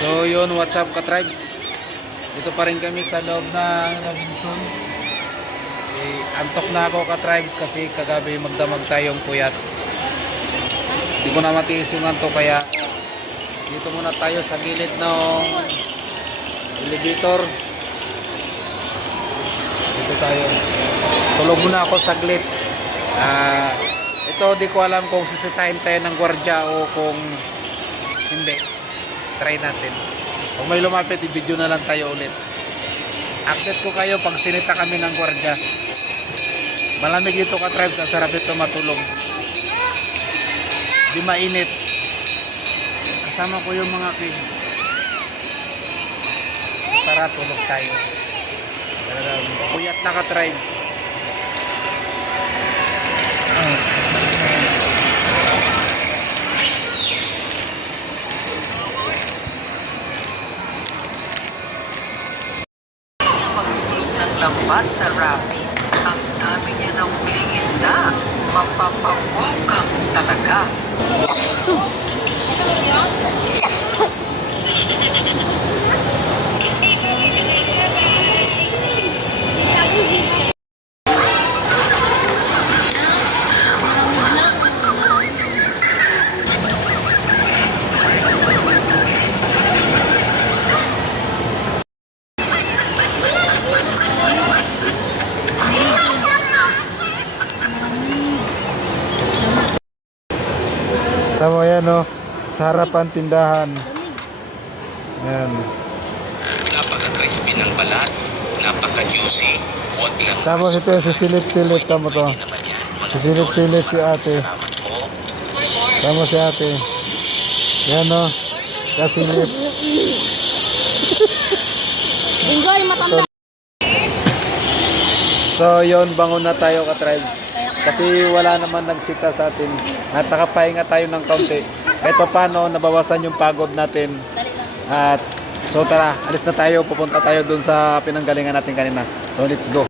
So yun, what's up ka-tribes? Dito pa rin kami sa loob ng Robinson. Antok na ako ka-tribes kasi kagabi magdamag tayong puyat. Hindi ko na matiis yung antok kaya dito muna tayo sa gilid ng elevator. Dito tayo. Tulog muna ako saglit. Ito di ko alam kung sisitahin tayo ng gwardiya o kung hindi. Try natin. Kung may lumapit, i-video na lang tayo ulit. Update ko kayo pag sinita kami ng gwardiya. Malamig dito ka-tribes, ang sarap dito matulog. Di mainit. Kasama ko yung mga kids. Tara, tulog tayo. Talagang puyat na ka-tribes. Lambat sa rapids, ang dami niya ng piling isda. Mapapawag talaga. Tama yan o, sa harapan tindahan. Yan. Napaka-crispy ng balat, napaka-juicy. Huwag lang Tapos ito yung sisilip-silip. Tama to. Sisilip-silip si ate. salamat po. Tama si ate. Yan o. Kasilip. Enjoy, matanda. So yun, bangon na tayo ka-tribes. Kasi wala naman nagsita sa atin. At nakapahinga tayo ng kaunti. Kahit pa paano, nabawasan yung pagod natin. At so tara, alis na tayo. Pupunta tayo dun sa pinanggalingan natin kanina. So let's go.